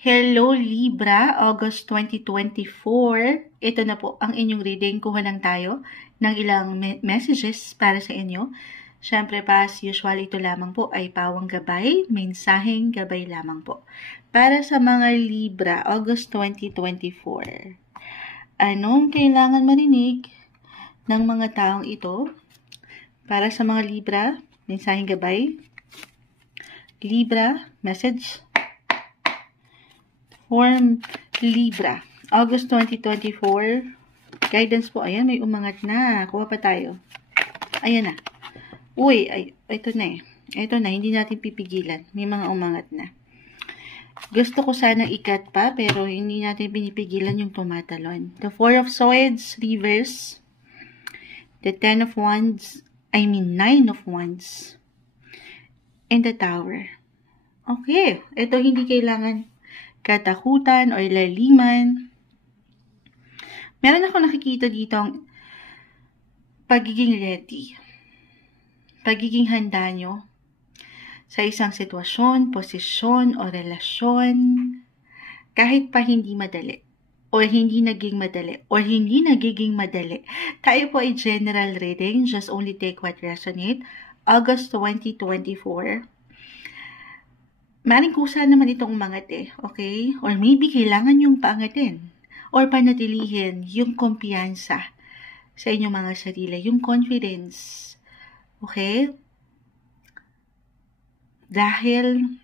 Hello Libra, August 2024. Ito na po ang inyong reading. Kuha lang tayo ng ilang messages para sa inyo. Siyempre pa, as usual, ito lamang po ay pawang gabay, mensaheng gabay lamang po. Para sa mga Libra, August 2024. Anong kailangan marinig ng mga taong ito? Para sa mga Libra, mensaheng gabay. Libra, message. Form Libra, August 2024. Guidance po. Ayan, may umangat na. Kuha pa tayo. Ayan na. Uy, ito na eh. Ito na, hindi natin pipigilan. May mga umangat na. Gusto ko sana ikat pa, pero hindi natin pinipigilan yung tumatalon. The Four of Swords, reverse. The Nine of Wands. And the Tower. Okay. Ito hindi kailangan katakutan or laliman. Meron ako nakikita dito ang pagiging ready. Pagiging handa nyo sa isang sitwasyon, posisyon, o relasyon. Kahit pa hindi madali. Or hindi naging madali. Or hindi nagiging madali. Tayo po ay general reading. Just only take what resonate. August 2024. Maring kusa naman itong umangat eh, okay? Or maybe kailangan yung paangatin. Or panatilihin yung kumpiyansa sa inyong mga sarili. Yung confidence. Okay? Dahil.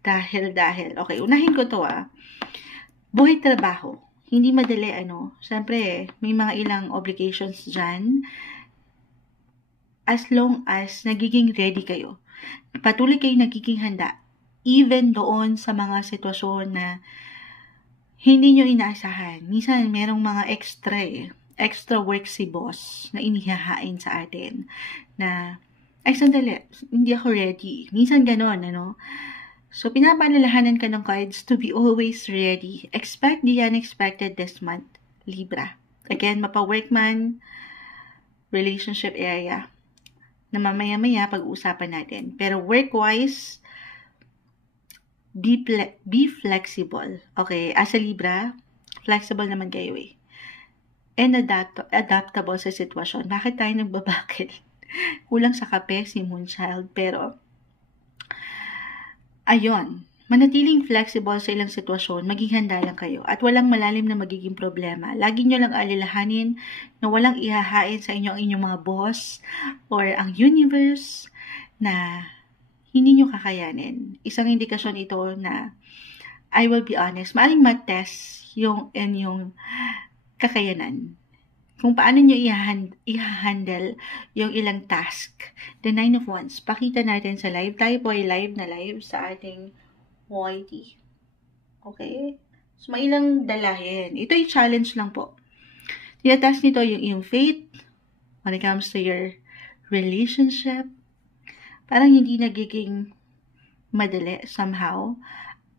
Okay, unahin ko to Buhay trabaho. Hindi madali Siyempre, may mga ilang obligations dyan. As long as nagiging ready kayo. Patuloy kayo nagiging handa. Even doon sa mga sitwasyon na hindi nyo inaasahan. Minsan, merong mga extra work si boss na inihahain sa atin. Na, sandali, hindi ako ready. Minsan ganon, So, pinapaalalahanan ka ng cards to be always ready. Expect the unexpected this month, Libra. Again, mapa-workman, relationship area, na mamaya-maya pag-uusapan natin. Pero work-wise, be flexible. Okay, as a Libra, flexible naman kayo eh. And adaptable sa sitwasyon. Bakit tayo nagbabakil? Kulang sa kape si Moonchild. Pero, ayun, manatiling flexible sa ilang sitwasyon, maging handa lang kayo. At walang malalim na magiging problema. Lagi nyo lang alalahanin na walang ihahain sa inyo ang inyong mga boss or ang universe na hindi nyo kakayanin. Isang indikasyon ito na, I will be honest, maaring matest yung inyong kakayanan. Kung paano nyo i-handle yung ilang task. The Nine of Wands. Pakita natin sa live. Tayo po ay live sa ating YT. Okay? So, may ilang dalahin. Ito ay challenge lang po. Tinatask nito yung faith when it comes to your relationship. Parang hindi nagiging madali somehow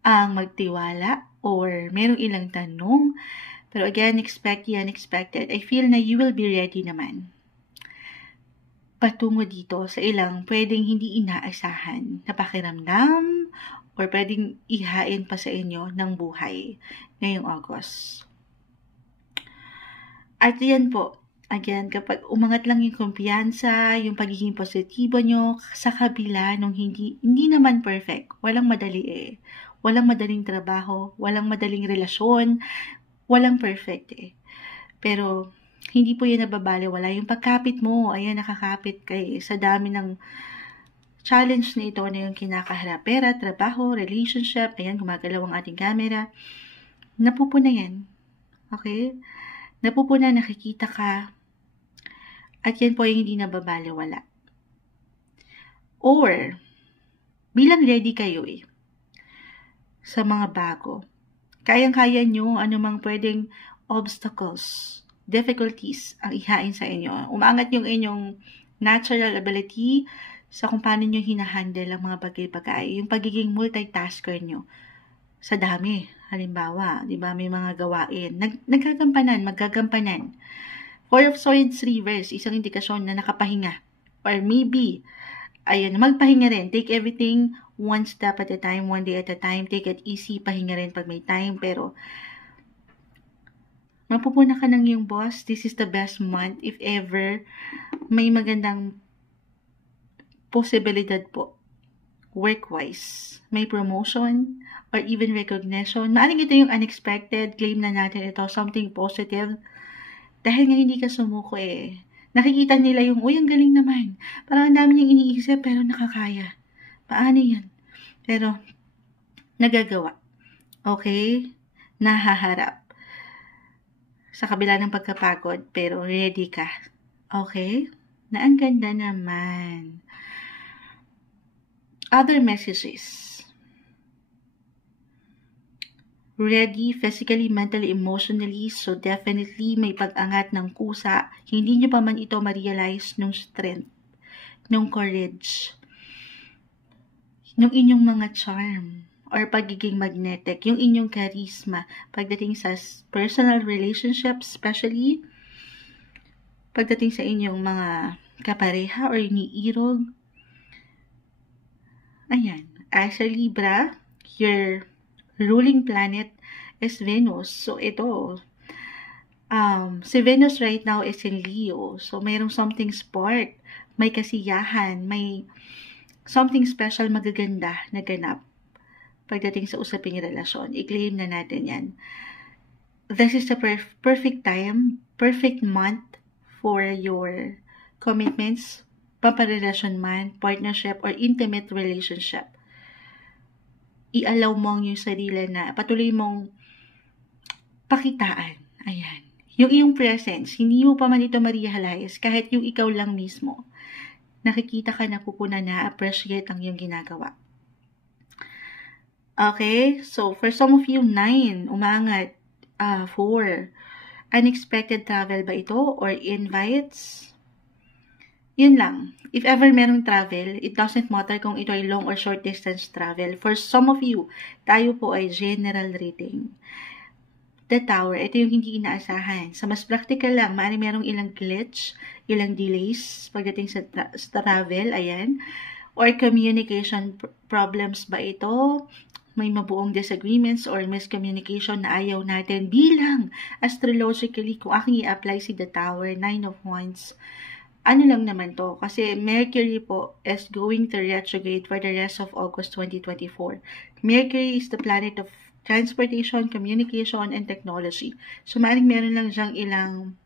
ang magtiwala or merong ilang tanong. Pero again, expect the unexpected. I feel na you will be ready naman. Patungo dito sa ilang pwedeng hindi inaasahan na pakiramdam or pwedeng ihain pa sa inyo ng buhay ngayong August. At yan po. Again, kapag umangat lang yung kumpiyansa, yung pagiging positibo nyo, sa kabila nung hindi naman perfect, walang madali eh. Walang madaling trabaho, walang madaling relasyon, walang perfect eh. Pero, hindi po yan nababaliwala. Yung pagkapit mo, ayan, nakakapit kay sa dami ng challenge na ito na yung kinakaharap. Pera, trabaho, relationship, ayan, gumagalaw ang ating camera. Napupuna yan. Okay? Napupuna, nakikita ka. At yan po yung hindi nababaliwala. Or, bilang ready kayo eh, sa mga bago. Kayang-kaya nyo anumang pwedeng obstacles, difficulties ang ihain sa inyo. Umangat yung inyong natural ability sa kung paano nyo hinahandle ang mga bagay-bagay. Yung pagiging multitasker nyo sa dami. Halimbawa, di ba, may mga gawain. Magagampanan. Four of Swords reverse, isang indikasyon na nakapahinga. Or maybe, ayun, magpahinga rin. Take everything one step at a time, one day at a time. Take it easy, pahinga rin pag may time. Pero, mapupuna ka ng iyong boss. This is the best month if ever may magandang posibilidad po. Work-wise, may promotion or even recognition. Maaring ito yung unexpected. Claim na natin ito, something positive. Dahil nga hindi ka sumuko nakikita nila yung, uy, ang galing naman. Parang ang dami niyang iniisip, pero nakakaya. Paano yan? Pero, nagagawa. Okay? Nahaharap. Sa kabila ng pagkapagod, pero ready ka. Okay? Na ang ganda naman. Other messages. Ready physically, mentally, emotionally. So definitely may pag-angat ng kusa. Hindi nyo pa man ito ma-realize nung strength, nung courage, nung inyong mga charm, or pagiging magnetic, yung inyong charisma, pagdating sa personal relationships, especially pagdating sa inyong mga kapareha or iniirog. Ayan. As a Libra, your ruling planet is Venus. So, ito. Si Venus right now is in Leo. So, mayroong something spark. May kasiyahan. May something special magaganda na ganap. Pagdating sa usaping relasyon. I-claim na natin yan. This is the perfect time, perfect month for your commitments, pamparelasyon man, partnership, or intimate relationship. I-allow mo yung sarili na patuloy mong pakitaan. Ayan. Yung iyong presence, hindi mo pa man ito ma-realize kahit yung ikaw lang mismo. Nakikita ka na pupuna na appreciate ang iyong ginagawa. Okay? So, for some of you, 9, umangat. 4, unexpected travel ba ito or invites? Yun lang. If ever merong travel, it doesn't matter kung ito ay long or short distance travel. For some of you, tayo po ay general reading. The Tower, ito yung hindi inaasahan. Sa mas practical lang, maaaring merong ilang glitch, ilang delays pagdating sa travel, ayan. Or communication problems ba ito? May mabuong disagreements or miscommunication na ayaw natin bilang astrologically, kung aking i-apply si The Tower, 9 of Wands, ano lang naman to, kasi Mercury po is going to retrograde for the rest of August 2024. Mercury is the planet of transportation, communication, and technology. So, maaaring meron lang siyang ilang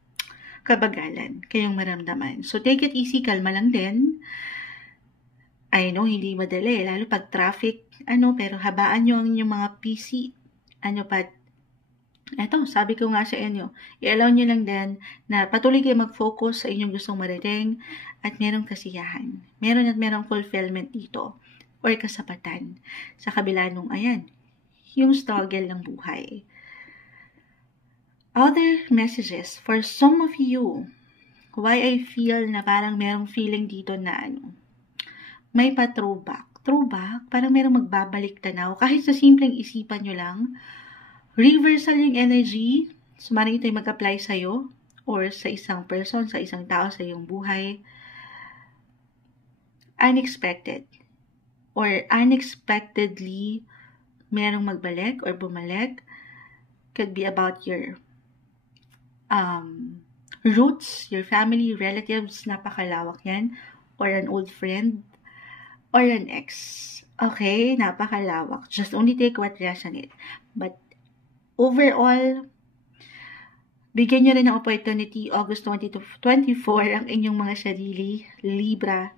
kabagalan kayong maramdaman. So, take it easy, kalma lang din. I know, hindi madali, lalo pag traffic, pero habaan nyo ang inyong mga PC, eto, sabi ko nga sa inyo, i-allow nyo lang din na patuloy kayo mag-focus sa inyong gustong marating at merong kasiyahan. Merong fulfillment dito or kasapatan sa kabila nung, yung struggle ng buhay. Other messages, for some of you, why I feel na parang merong feeling dito na may pa-throwback. Throwback, parang merong magbabalik tanaw. Kahit sa simpleng isipan nyo lang, reversal yung energy, so maaaring ito yung mag-apply sa'yo or sa isang person, sa isang tao, sa iyong buhay. Unexpected or unexpectedly merong magbalik or bumalik. Could be about your roots, your family, relatives, napakalawak yan, or an old friend, or an ex. Okay, napakalawak. Just only take what resonates. But overall, bigyan nyo rin ng opportunity, August 2024, ang inyong mga sarili, Libra,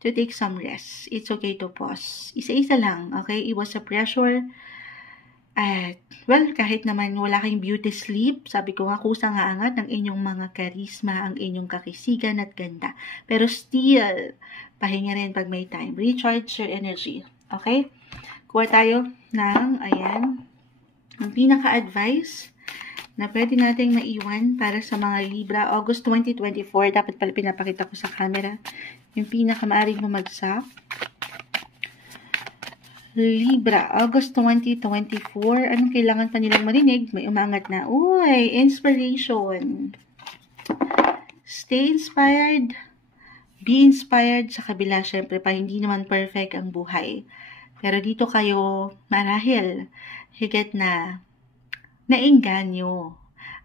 to take some rest. It's okay to pause. Isa-isa lang, okay? Iwas sa pressure. At, kahit naman wala kayong beauty sleep, sabi ko nga, kusang aangat ng inyong mga charisma, ang inyong kakisigan at ganda. Pero still, pahinga rin pag may time. Recharge your energy. Okay? Kuha tayo ng, ang pinaka-advice na pwede nating maiwan para sa mga Libra, August 2024, dapat pala pinapakita ko sa camera, yung pinaka-maaring bumagsak. Libra, August 2024, anong kailangan pa nilang marinig? May umangat na, inspiration. Stay inspired, Be inspired sa kabila, syempre pa hindi naman perfect ang buhay. Pero dito kayo marahil higit na naengganyo.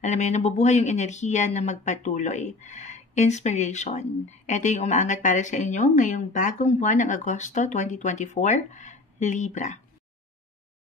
Alam mo yun, nabubuhay yung enerhiya na magpatuloy. Inspiration. Ito yung umaangat para sa inyo ngayong bagong buwan ng Agosto 2024, Libra.